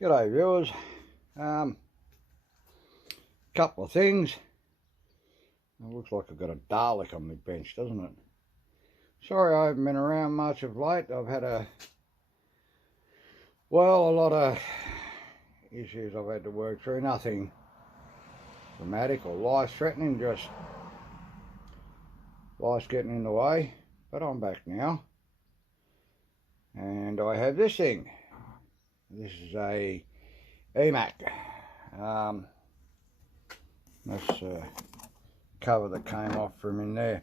G'day viewers. Couple of things. It looks like I've got a Dalek on my bench, doesn't it? Sorry I haven't been around much of late. I've had a lot of issues I've had to work through. Nothing dramatic or life-threatening, just life's getting in the way. But I'm back now. And I have this thing. This is a EMAC. This cover that came off from in there.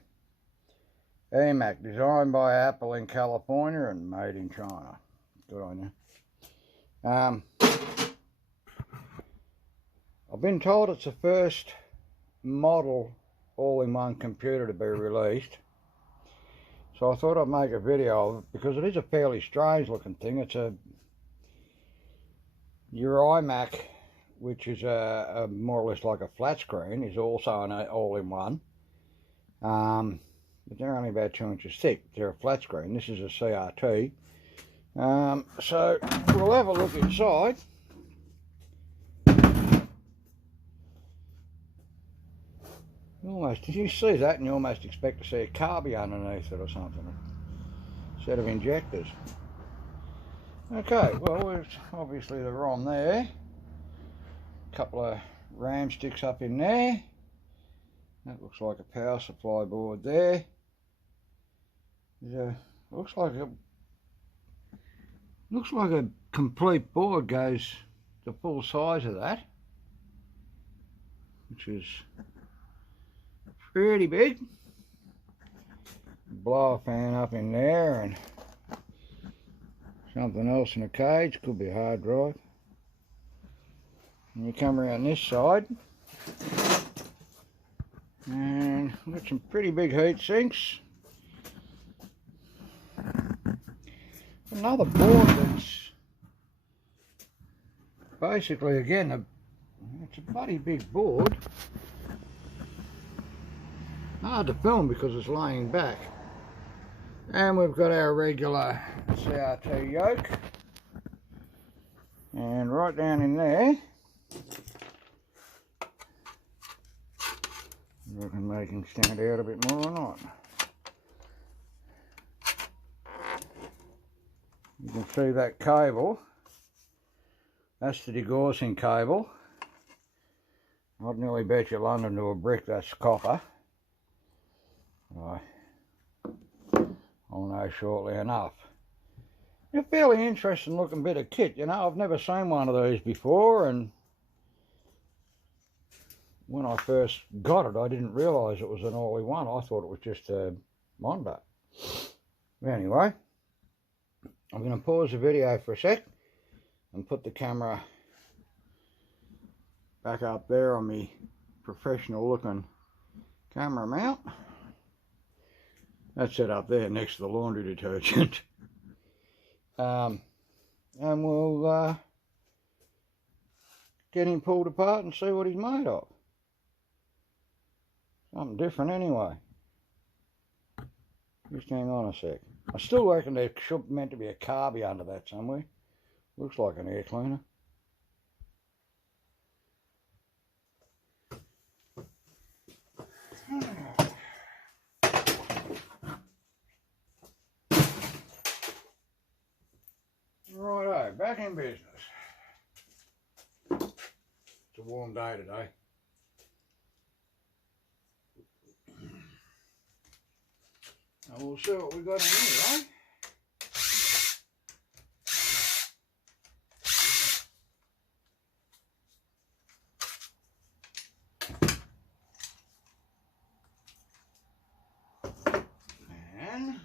EMAC, designed by Apple in California and made in China. Good on you. I've been told it's the first model all-in-one computer to be released. So I thought I'd make a video of it because it is a fairly strange looking thing. It's your iMac, which is a more or less like a flat screen, is also an all-in-one. But they're only about 2 inches thick. They're a flat screen. This is a CRT. So we'll have a look inside. Did you see that? And you almost expect to see a carby underneath it or something, a set of injectors. Okay, well, there's obviously the ROM there. A couple of RAM sticks up in there. That looks like a power supply board there. Looks like a complete board goes the full size of that, which is pretty big. Blower fan up in there and something else in a cage, could be a hard drive. And you come around this side and we've got some pretty big heat sinks. Another board that's basically, again, it's a bloody big board. Hard to film because it's laying back. And we've got our regular CRT yoke. And right down in there, I can make him stand out a bit more or not. You can see that cable. That's the degaussing cable. I'd nearly bet you London to a brick that's copper. I'll know shortly enough. A fairly interesting looking bit of kit, you know. I've never seen one of these before, and when I first got it I didn't realise it was an all-in-one. I thought it was just a Mondo. Anyway, I'm going to pause the video for a sec and put the camera back up there on my professional looking camera mount. That's set up there next to the laundry detergent. And we'll get him pulled apart and see what he's made of. Something different anyway. Just hang on a sec. I still reckon there should meant to be a carby under that somewhere. Looks like an air cleaner. Righto, back in business. It's a warm day today. And we'll see what we got in here, eh? And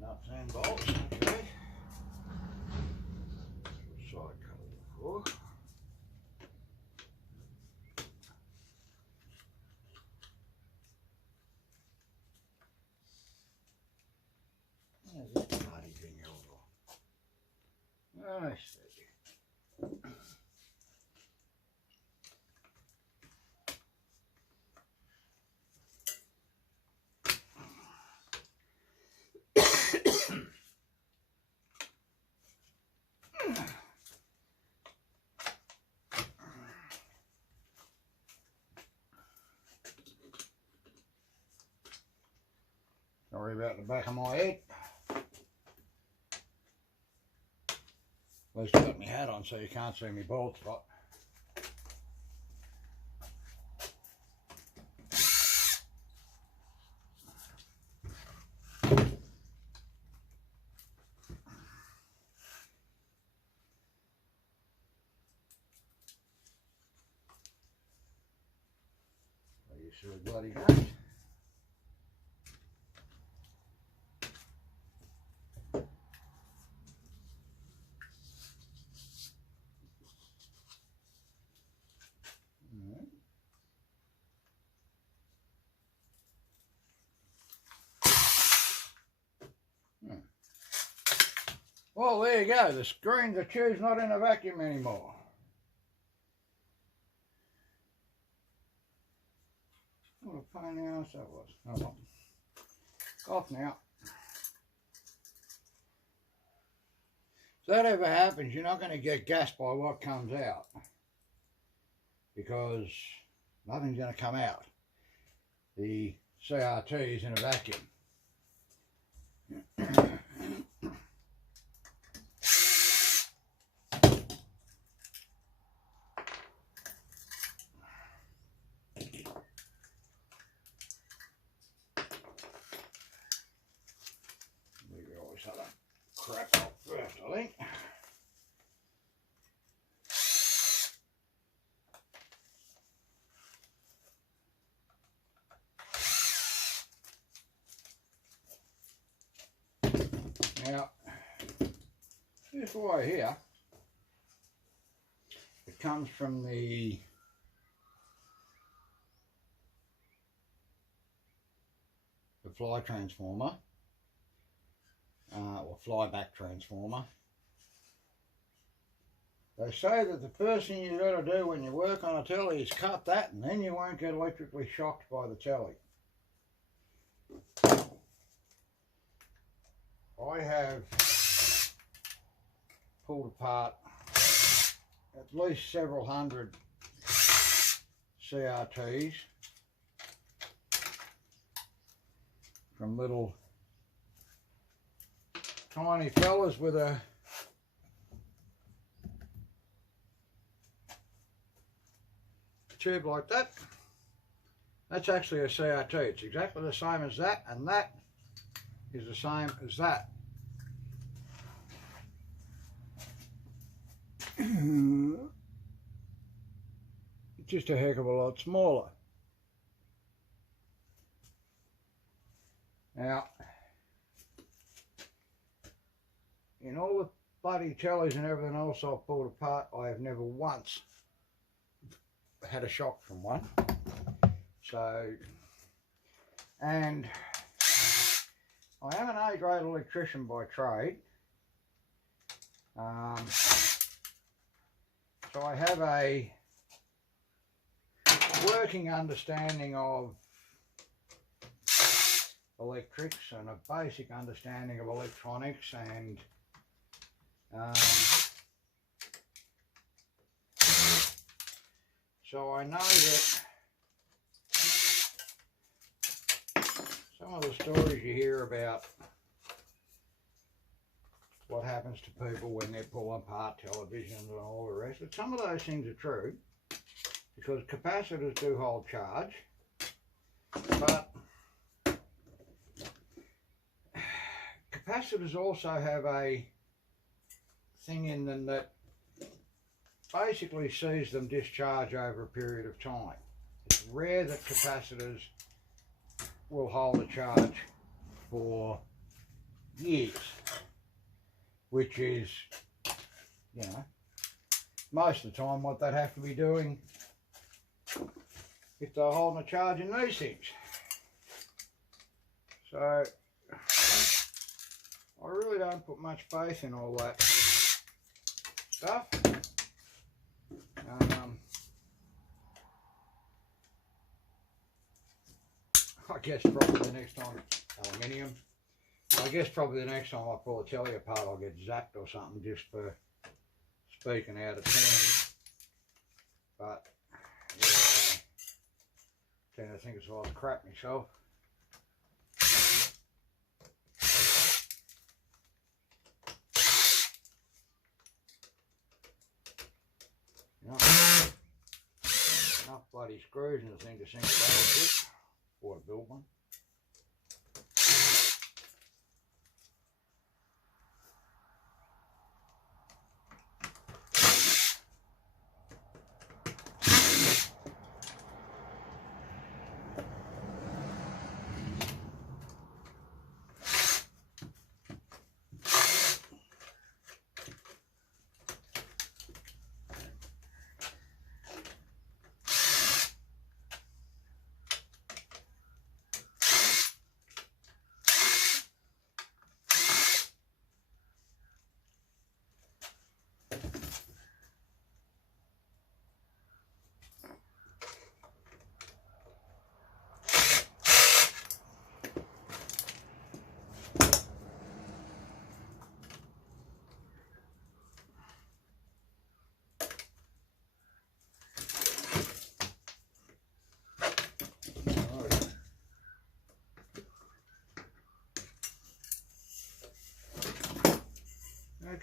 nuts and bolts, okay. Side cover before. There's that bloody thing held on. I see. worry about the back of my head. At least I've got my hat on so you can't see me bald spot. You sure bloody gun. Well, there you go. The screen, the tube's not in a vacuum anymore. What a pain in the ass that was. Oh well. Off now. If that ever happens, you're not going to get gassed by what comes out, because nothing's going to come out. The CRT is in a vacuum. We always have that crap off first, I think. Now, this wire here, it comes from the fly transformer, or flyback transformer. They say that the first thing you've got to do when you work on a telly is cut that, and then you won't get electrically shocked by the telly. I have pulled apart at least several hundred CRTs from little tiny fellas with a tube like that. That's actually a CRT. It's exactly the same as that, and that is the same as that. Just a heck of a lot smaller. Now, in all the bloody tellies and everything else I've pulled apart, I have never once had a shock from one. So, and I am an A-grade electrician by trade. So I have a working understanding of electrics and a basic understanding of electronics, and so I know that some of the stories you hear about what happens to people when they pull apart televisions and all the rest, but some of those things are true, because capacitors do hold charge, but capacitors also have a thing in them that basically sees them discharge over a period of time. It's rare that capacitors will hold a charge for years, which is, you know, most of the time what they'd have to be doing if they're holding a charge in these things. So I really don't put much faith in all that stuff. I guess probably the next time, aluminium. I guess probably the next time I pull a telly apart, I'll get zapped or something just for speaking out of turn. But yeah, I think it's all crap myself. bloody screws in the thing to sink it out a bit before I build one.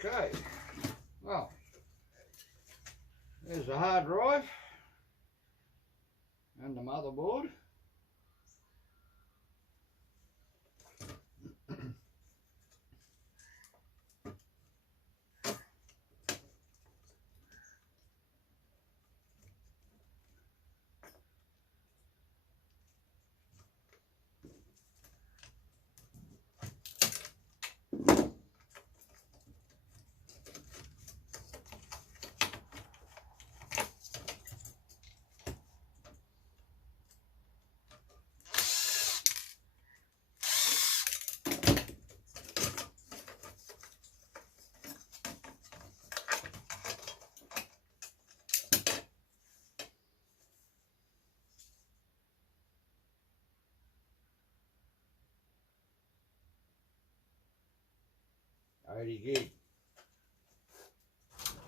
Okay, well, there's the hard drive and the motherboard. $80 gig.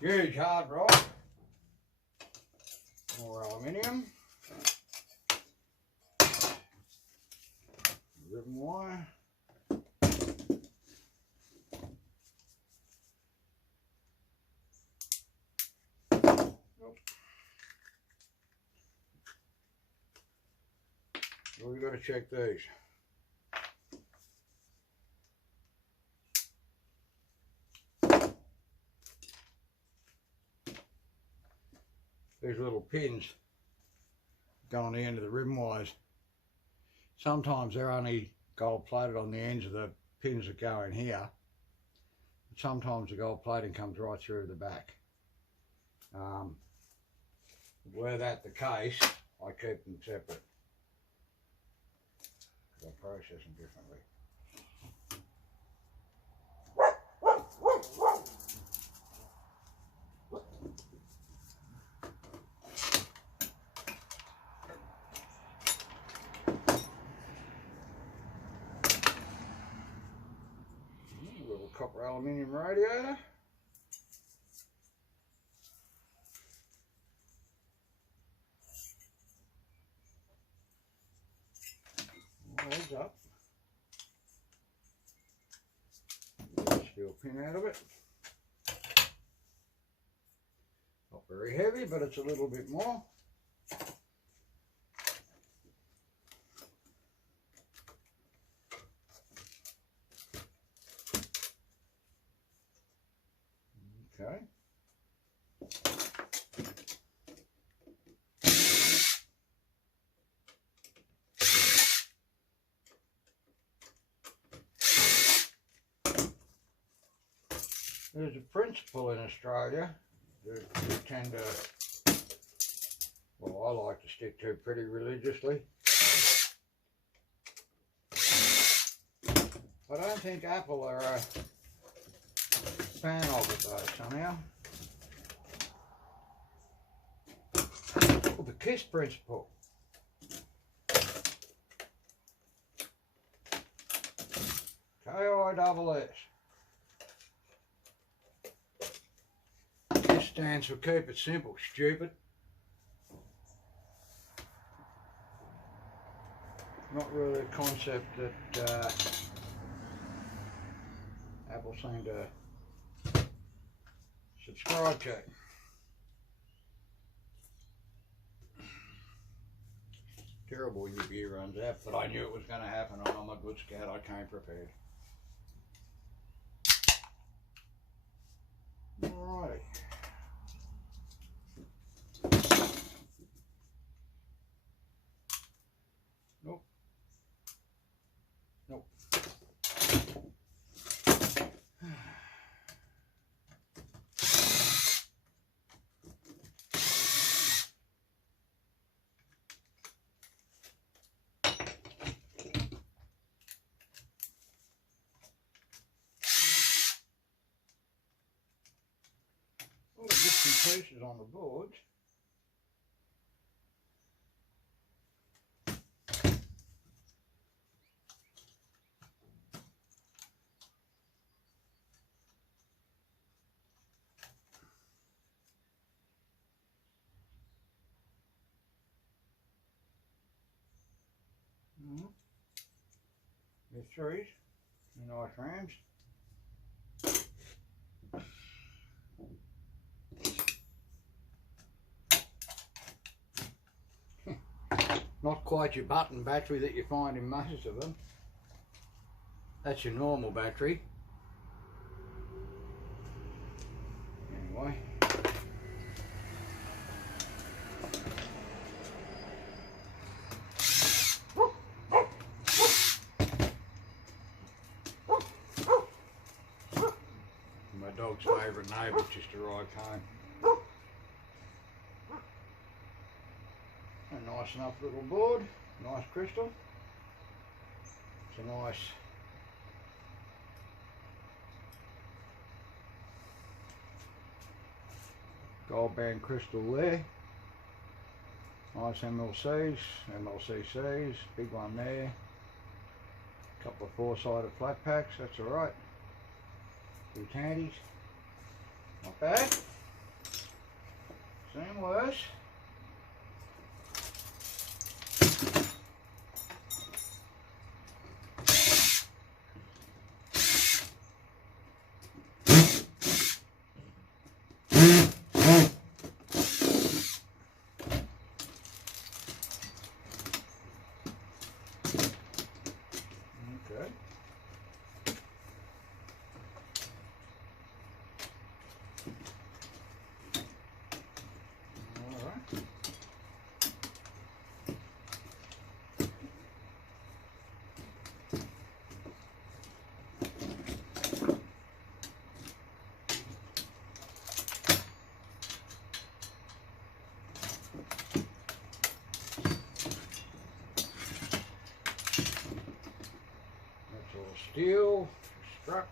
Huge hard drive. More aluminium. Ribbon wire. So we've got to check these. These little pins go on the end of the ribbon wires. Sometimes they're only gold plated on the ends of the pins that go in here. Sometimes the gold plating comes right through the back. Were that the case, I keep them separate. I process them differently. Little copper aluminium radiator. Heads up. Steel pin out of it. Not very heavy, but it's a little bit more. Okay. There's a principle in Australia that we tend to, well, I like to stick to pretty religiously. I don't think Apple are a fan of it though, somehow. Well, the KISS principle. KISS. KISS stands for keep it simple, stupid. Not really a concept that Apple seem to subscribe to. Terrible when your beer runs out, but I knew it was going to happen, and I'm a good scout. I came prepared. Alrighty. Nope. Nope. All the bits and pieces on the board. Your threes, your nice rams. Not quite your button battery that you find in most of them. That's your normal battery. Anyway. My dog's favourite neighbour just arrived home. A nice enough little board, nice crystal. It's a nice gold band crystal there. Nice MLCs, MLCCs, big one there. Couple of four-sided flat packs, that's alright. Two tandies, not bad. Seen worse. Okay. All right. That's all steel, struck.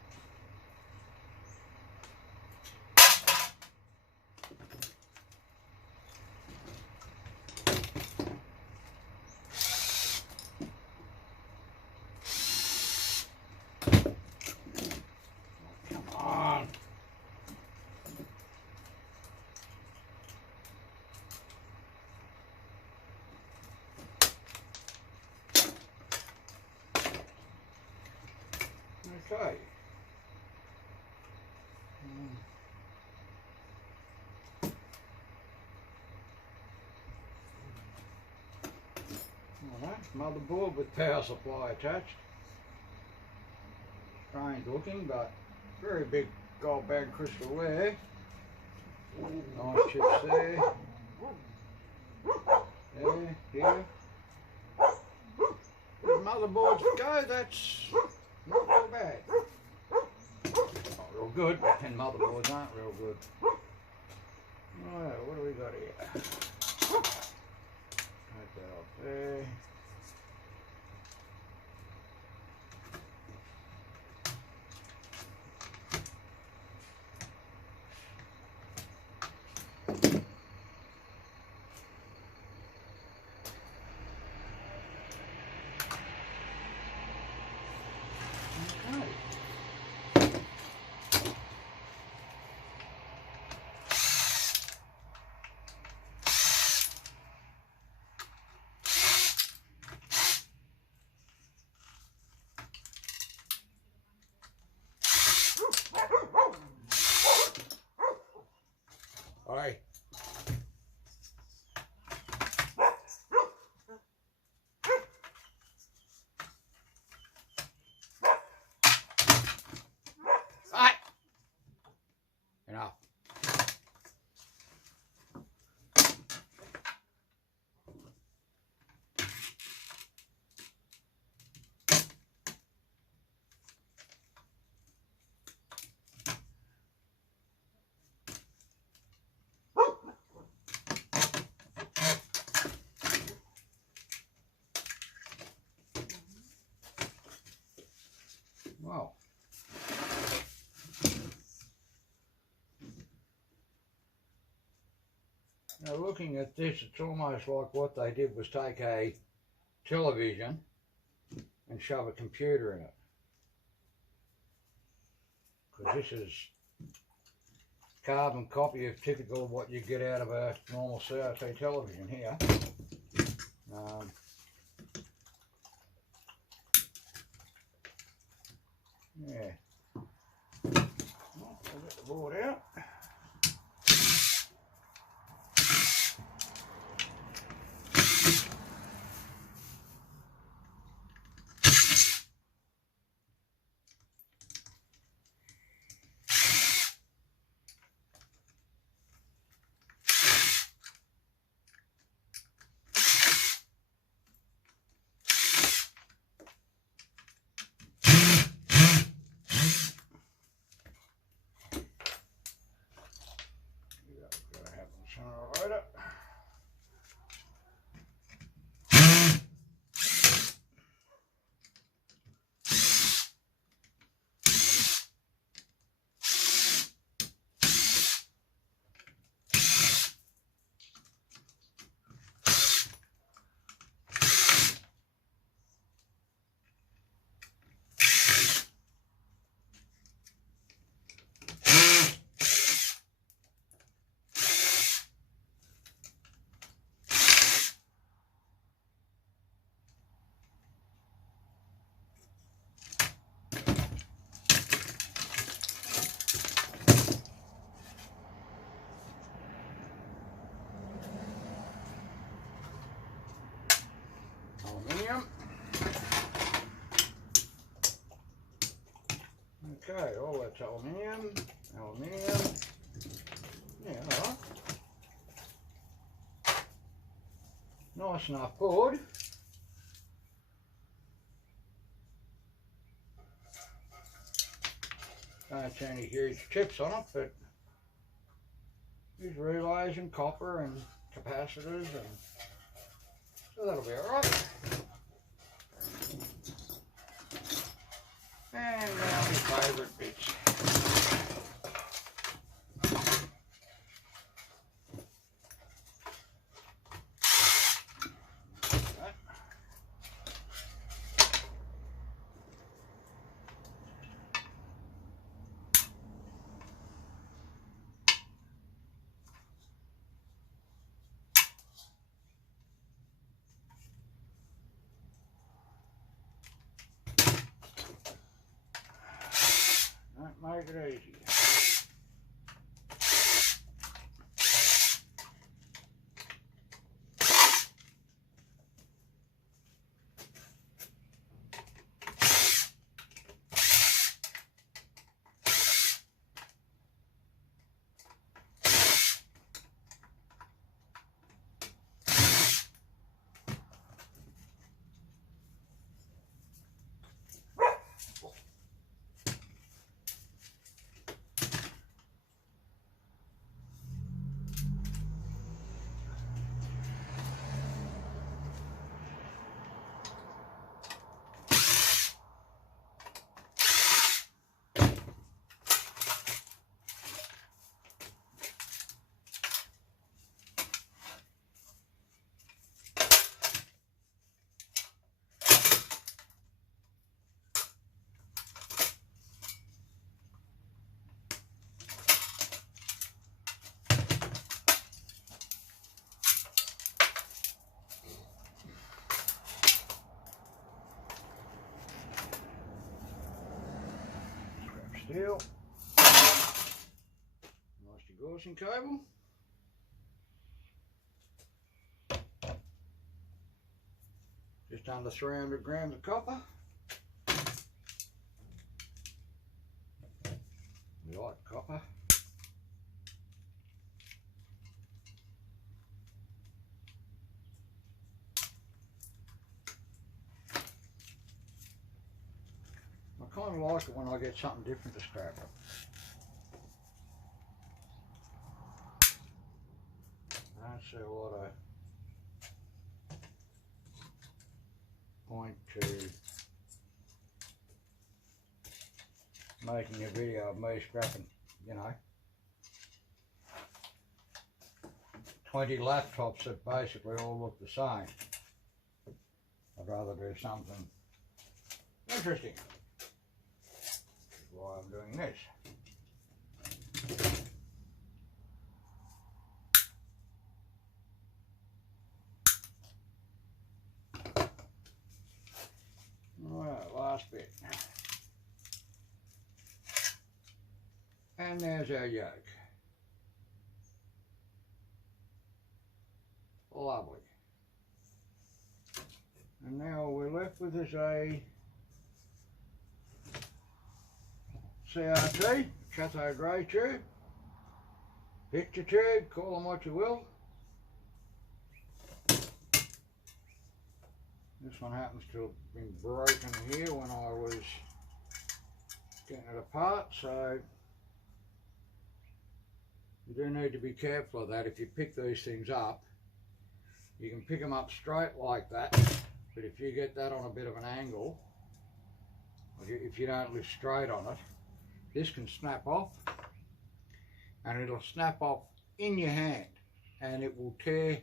Come on. Okay. Alright, motherboard with power supply attached. Strange looking, but very big gold band crystal there. Nice chips there. There, here. As motherboards go, that's not real bad. Not real good, but 10 motherboards aren't real good. Alright, what do we got here? Take that off there. Well, now looking at this, it's almost like what they did was take a television and shove a computer in it. Because this is carbon copy of typical of what you get out of a normal CRT television here. Yeah. Well, I'll get the board out. Gotta have them sooner or later. Aluminium. Okay, all that's aluminium, aluminium. Yeah, all right. Nice enough board. Don't see any huge chips on it, but these relays and copper and capacitors, and so that'll be all right. And now my favourite bits. Don't make it easy. Steel, nice Gaussian cable, just under 300 grams of copper. We like copper. I kind of like it when I get something different to scrap it. I don't see a lot of point to making a video of me scrapping, you know, 20 laptops that basically all look the same. I'd rather do something interesting. That's why I'm doing this. Alright, last bit. And there's our yoke. Lovely. And now all we're left with is a CRT, Chateau Grey tube, picture tube, call them what you will. This one happens to have been broken here when I was getting it apart, so you do need to be careful of that. If you pick these things up, you can pick them up straight like that, but if you get that on a bit of an angle, if you don't lift straight on it, this can snap off, and it'll snap off in your hand, and it will tear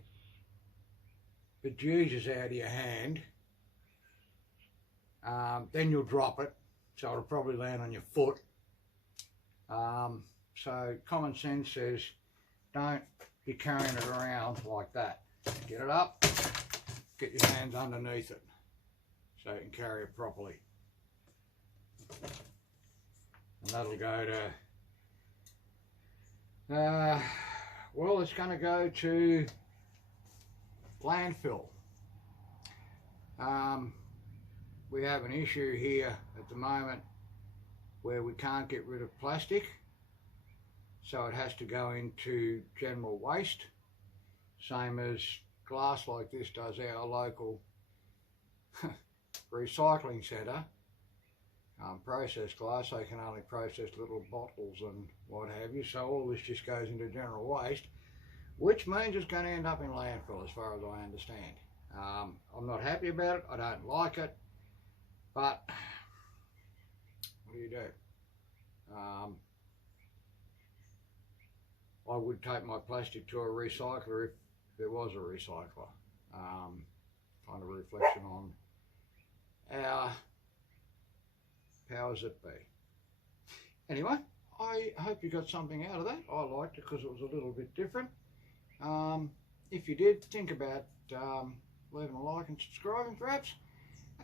the Jesus out of your hand. Then you'll drop it, so it'll probably land on your foot. So common sense says don't be carrying it around like that. Get it up, get your hands underneath it so you can carry it properly. And that'll go to, well, it's going to go to landfill. We have an issue here at the moment where we can't get rid of plastic, so it has to go into general waste, same as glass like this does our local recycling centre. Processed glass, they can only process little bottles and what have you, so all this just goes into general waste, which means it's going to end up in landfill as far as I understand. I'm not happy about it, I don't like it, but what do you do? I would take my plastic to a recycler if there was a recycler. Kind of a reflection on our powers that be. Anyway, I hope you got something out of that. I liked it because it was a little bit different. If you did, think about leaving a like and subscribing perhaps,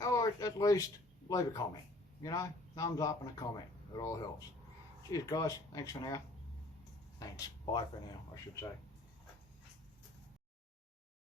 or at least leave a comment, you know, thumbs up and a comment, it all helps. Cheers guys, thanks for now. Thanks, bye for now I should say.